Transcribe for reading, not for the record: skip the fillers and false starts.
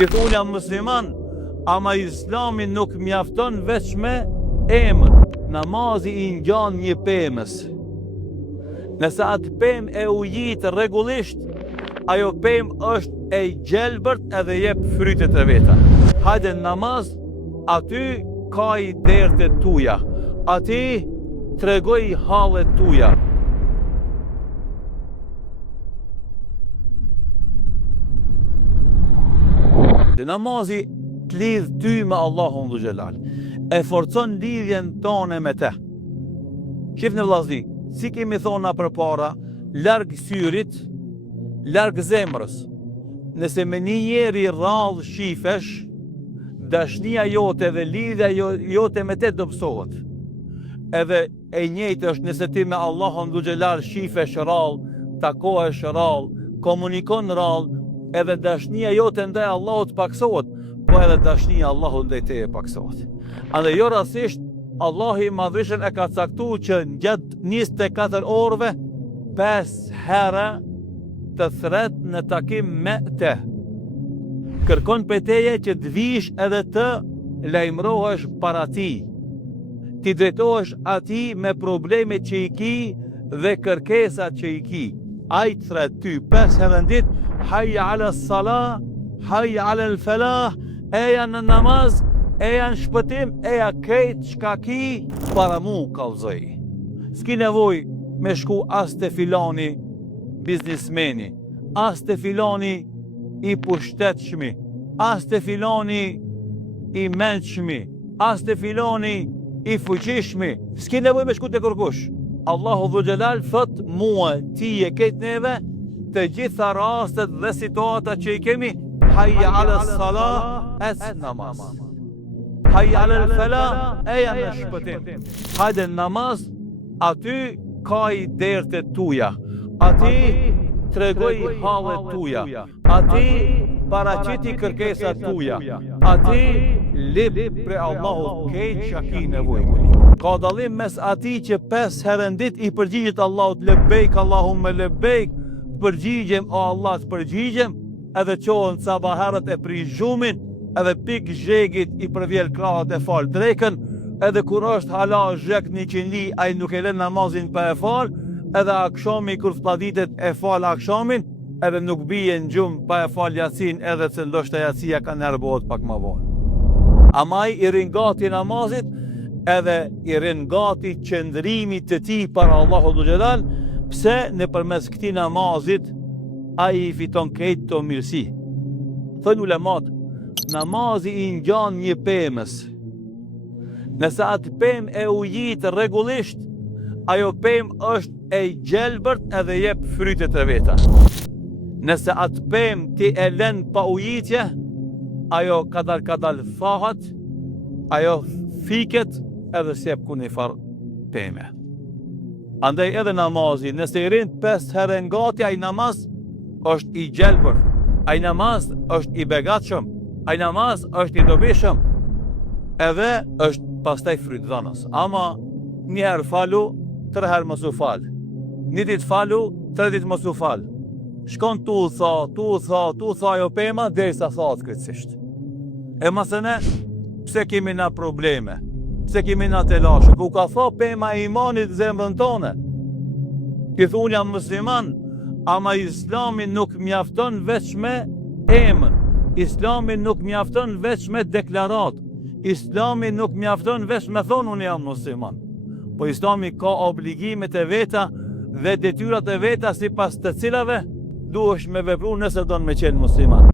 Këtë unë jam musliman, ama islami nuk mjafton veç me emër. Namazi i ngjan një pemës. Nëse atë pemë e ujitë rregullisht, ajo pemë është e gjelbërt edhe jep frytet e veta. Hajde namaz, aty ka i dertet tuja, aty tregoj hallet tuja. Namazi të lidh ty me Allahun dhu xhelal, e forcon lidhjen tone me te. Shif në vllazni, si kemi thona përpara, larg syrit, larg zemrës. Nëse me një njeri rrallë shifesh, dashnia jote dhe lidhja jote me te do pësohet. Edhe e njëjtë është nëse ti me Allahun dhu xhelal shifesh rrallë, takohesh rrallë, komunikon rrallë, edhe dashnia jote ndaj Allahut paksohet, po edhe dashnia Allahut ndaj teje paksohet. Andaj jo rastisht Allahu i Madhëshën e ka caktuar që gjatë 24 orëve 5 herë të thret në takim me te. Kërkon për teje që të vish edhe të lajmërohesh para ti. Ti drejtohesh ati me problemet që i ki dhe kërkesat që i ki. Ai të thret ty 5 herë në ditë, hayya ala salah, hayya ala al-falah, eja në namaz, eja në shpëtim, eja krejt shka ki para mu kallzoj. S'ki nevoj me shku as të filani biznismeni, as të filani i pushtetshmi, as të filani i mençmi, as të filani i fuqishmi. S'ki nevoj me shku të kërkush. Allahu dhu xhelal thot mua, ti e këtë neve, të gjitha rastet dhe situata që i kemi, hayya ala salah, es namaz. Hayya ala falah, eja në shpëtim. Hajde namaz, aty ka i dertet tuja, aty tregoj hallet tuja, aty paraqiti kërkesat tuja, aty lip pre Allahu kejt shaki nevojë. Ka dallim mes ati që 5 herë në ditë i përgjigjet Allahut, lebejk Allahumme lebejk, përgjigjem o Allah të përgjigjem, edhe qohën sabaherët e prish gjumin, edhe pik zhegit i përvjel krahët e fal drekën, edhe kur është hala zhek 100 li, ai nuk e lën namazin për e fal, edhe akshami kur fladitet e fal akshamin, edhe nuk bije në gjumë për e fal Yasin, edhe se ndoshta Yasia ka nerbohet pak më vonë. Amaj i ringati namazit, edhe i ringati qëndrimit të ti për Allahu dhu xhelal, pse në përmes këti namazit a i fiton këtë të mirësi. Thënë ulemat, namazi i ngjan një pemës. Nëse atë pemë e ujitë rregullisht, ajo pemë është e gjelbërt edhe jep frytet e veta. Nëse atë pemë ti e lën pa ujitje, ajo kadal fahat, ajo fiket edhe s'jep ku një farë peme. Andaj edhe namazi, nëse i rinë 5 herë ngati, ai namaz është i gjelbër, ai namaz është i begatshëm, ai namaz është i dobishëm, edhe është pastaj frytdhënës. Ama një herë falu, 3 herë mos u fal. Një ditë falu, 3 ditë mos u fal. Shkon tu tha ajo pema derisa thahet krejtësisht. E masëne, pse kemi na probleme? Pse kemi na të lashë? Ku ka tha pema e imanit zemrën tone. Këtë unë jam musliman, ama islami nuk mjafton veç me emër. Islami nuk mjafton veç me deklarat. Islami nuk mjafton veç me thonë unë jam musliman. Po islami ka obligimet e veta dhe detyrat e veta si pas të cilave duhesh me vepru nëse don me qenë musliman.